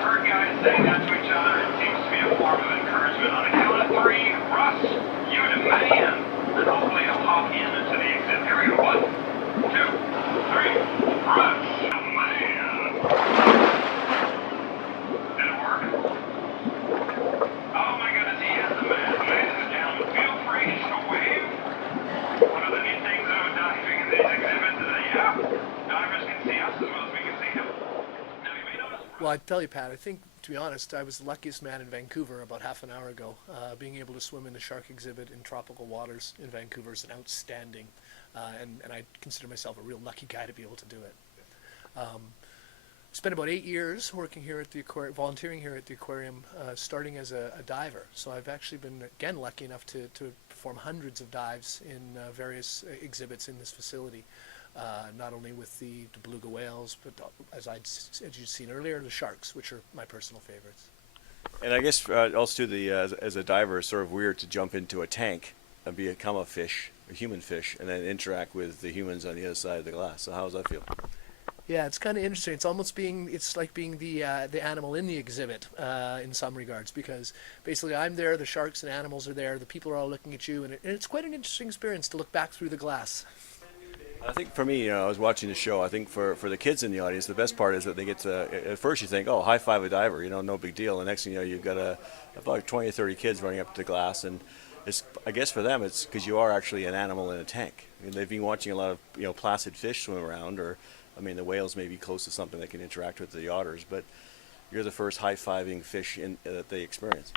I've heard guys saying that to each other. It seems to be a form of encouragement. On a count of three, Russ, you demand. And hopefully he'll hop into the exhibit. Here we go. One, two, three. Russ, you man. Did it work? Oh my goodness, he is the man. Ladies and gentlemen, feel free to wave. One of the neat things about diving in these exhibits is that, yeah, divers can see us as well as we can see them. Now, you may notice... Well, I tell you, Pat, I think, to be honest, I was the luckiest man in Vancouver about half an hour ago. Being able to swim in the shark exhibit in tropical waters in Vancouver is an outstanding, and I consider myself a real lucky guy to be able to do it. Spent about 8 years working here at the aquarium, volunteering here at the aquarium, starting as a diver. So I've actually been, again, lucky enough to perform hundreds of dives in various exhibits in this facility. Not only with the beluga whales, but as you've seen earlier, the sharks, which are my personal favorites. And I guess also too, as a diver, it's sort of weird to jump into a tank and become a fish, a human fish, and then interact with the humans on the other side of the glass. So how does that feel? Yeah, it's kind of interesting. It's like being the animal in the exhibit in some regards, because basically I'm there, the sharks and animals are there, the people are all looking at you, and it's quite an interesting experience to look back through the glass. I think for me, I was watching the show. I think for the kids in the audience, the best part is that they get to. At first, you think, "Oh, high five a diver," no big deal. The next thing you know, you've got about 20 or 30 kids running up to the glass, and I guess for them, it's because you are actually an animal in a tank. I mean, they've been watching a lot of placid fish swim around, or the whales may be close to something that can interact with the otters, but you're the first high-fiving fish that they experience.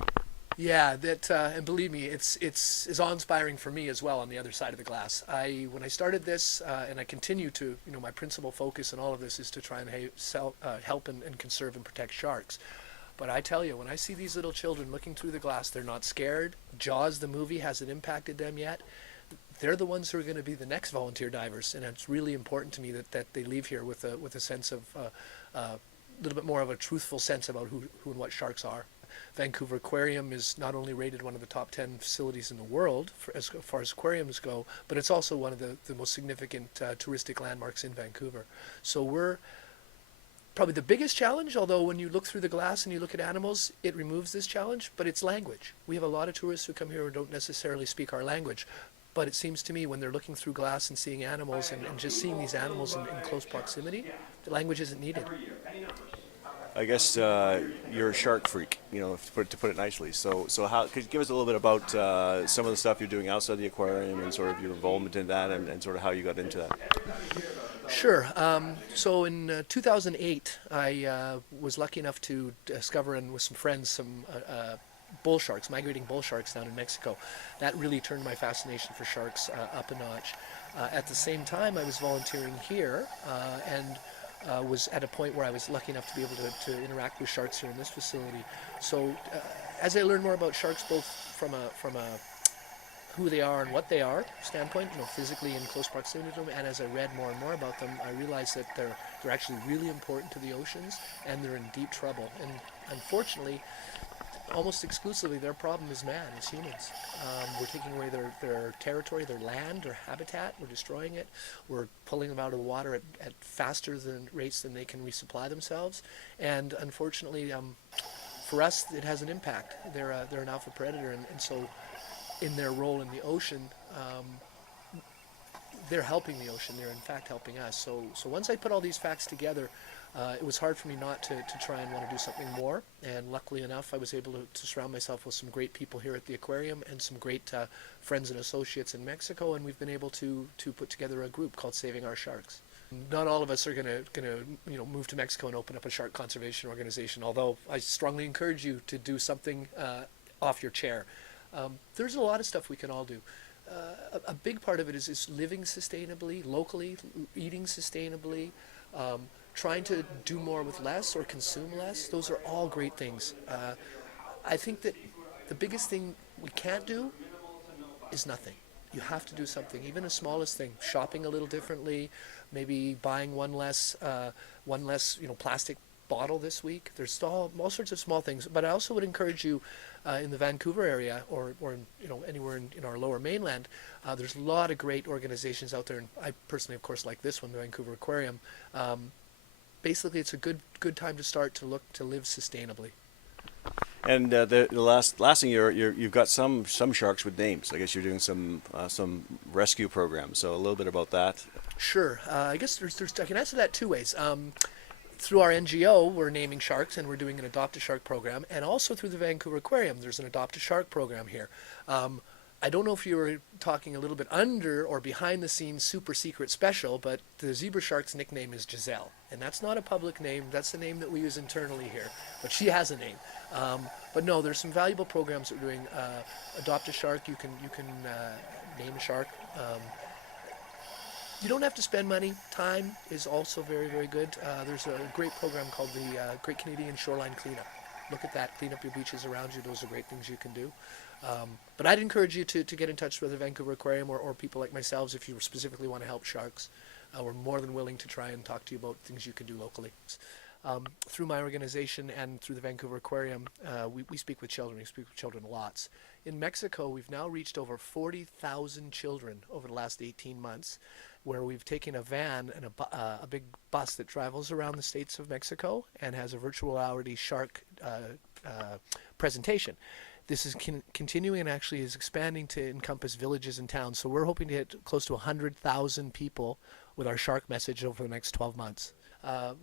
Yeah, and believe me, it's awe-inspiring for me as well on the other side of the glass. When I started this, and I continue to, my principal focus in all of this is to try and help and conserve and protect sharks. But I tell you, when I see these little children looking through the glass, they're not scared. Jaws, the movie, hasn't impacted them yet. They're the ones who are going to be the next volunteer divers, and it's really important to me that they leave here with a sense of a little bit more of a truthful sense about who and what sharks are. Vancouver Aquarium is not only rated one of the top 10 facilities in the world as far as aquariums go, but it's also one of the most significant touristic landmarks in Vancouver. So we're probably the biggest challenge, although when you look through the glass and you look at animals, it removes this challenge, but it's language. We have a lot of tourists who come here who don't necessarily speak our language, but it seems to me when they're looking through glass and seeing animals and just seeing these animals in close proximity, the language isn't needed. I guess you're a shark freak, to put it nicely. So how could you give us a little bit about some of the stuff you're doing outside the aquarium and sort of your involvement in that and sort of how you got into that? Sure. So in 2008, I was lucky enough to discover, and with some friends, some bull sharks, migrating bull sharks down in Mexico. That really turned my fascination for sharks up a notch. At the same time, I was volunteering here and was at a point where I was lucky enough to be able to interact with sharks here in this facility. So as I learned more about sharks, both from a who they are and what they are standpoint, physically in close proximity to them, and as I read more and more about them, I realized that they're actually really important to the oceans, and they're in deep trouble. And unfortunately, almost exclusively their problem is man, is humans. We're taking away their territory, their land, their habitat. We're destroying it. We're pulling them out of the water at faster rates than they can resupply themselves. And unfortunately, for us, it has an impact. They're an alpha predator, and so in their role in the ocean, they're helping the ocean. They're in fact helping us. So once I put all these facts together, it was hard for me not to try and want to do something more, and luckily enough I was able to surround myself with some great people here at the aquarium and some great friends and associates in Mexico, and we've been able to put together a group called Saving Our Sharks. Not all of us are going to move to Mexico and open up a shark conservation organization, although I strongly encourage you to do something off your chair. There's a lot of stuff we can all do. A big part of it is living sustainably, locally, eating sustainably, trying to do more with less or consume less. Those are all great things. I think that the biggest thing we can't do is nothing. You have to do something, even the smallest thing. Shopping a little differently, maybe buying one less plastic bottle this week. There's all sorts of small things. But I also would encourage you in the Vancouver area or anywhere in our lower mainland, there's a lot of great organizations out there. And I personally, of course, like this one, the Vancouver Aquarium. basically it's a good time to start to look to live sustainably. And the last thing, you've got some sharks with names. I guess you're doing some rescue programs. So a little bit about that. Sure. I guess I can answer that two ways. Through our NGO, we're naming sharks, and we're doing an Adopt a Shark program, and also through the Vancouver Aquarium, there's an Adopt a Shark program here. I don't know if you were talking a little bit under or behind the scenes super secret special, but the zebra shark's nickname is Giselle. And that's not a public name. That's the name that we use internally here. But she has a name. But no, there's some valuable programs that we're doing. Adopt a Shark. You can name a shark. You don't have to spend money. Time is also very, very good. There's a great program called the Great Canadian Shoreline Cleanup. Look at that. Clean up your beaches around you. Those are great things you can do. But I'd encourage you to get in touch with the Vancouver Aquarium or people like myself if you specifically want to help sharks. We're more than willing to try and talk to you about things you can do locally. Through my organization and through the Vancouver Aquarium, we speak with children. We speak with children lots. In Mexico, we've now reached over 40,000 children over the last 18 months, where we've taken a van and a big bus that travels around the states of Mexico and has a virtual reality shark presentation. This is continuing and actually is expanding to encompass villages and towns. So we're hoping to hit close to 100,000 people with our shark message over the next 12 months.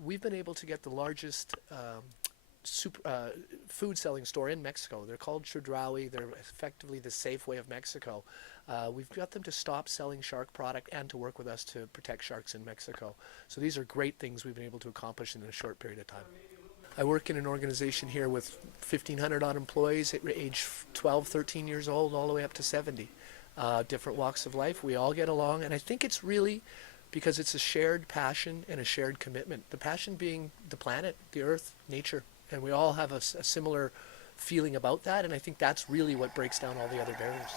We've been able to get the largest food selling store in Mexico. They're called Chedraui. They're effectively the Safeway of Mexico. We've got them to stop selling shark product and to work with us to protect sharks in Mexico. So these are great things we've been able to accomplish in a short period of time. I work in an organization here with 1,500 odd employees at age 12, 13 years old, all the way up to 70. Different walks of life. We all get along, and I think it's really because it's a shared passion and a shared commitment. The passion being the planet, the earth, nature, and we all have a similar feeling about that, and I think that's really what breaks down all the other barriers.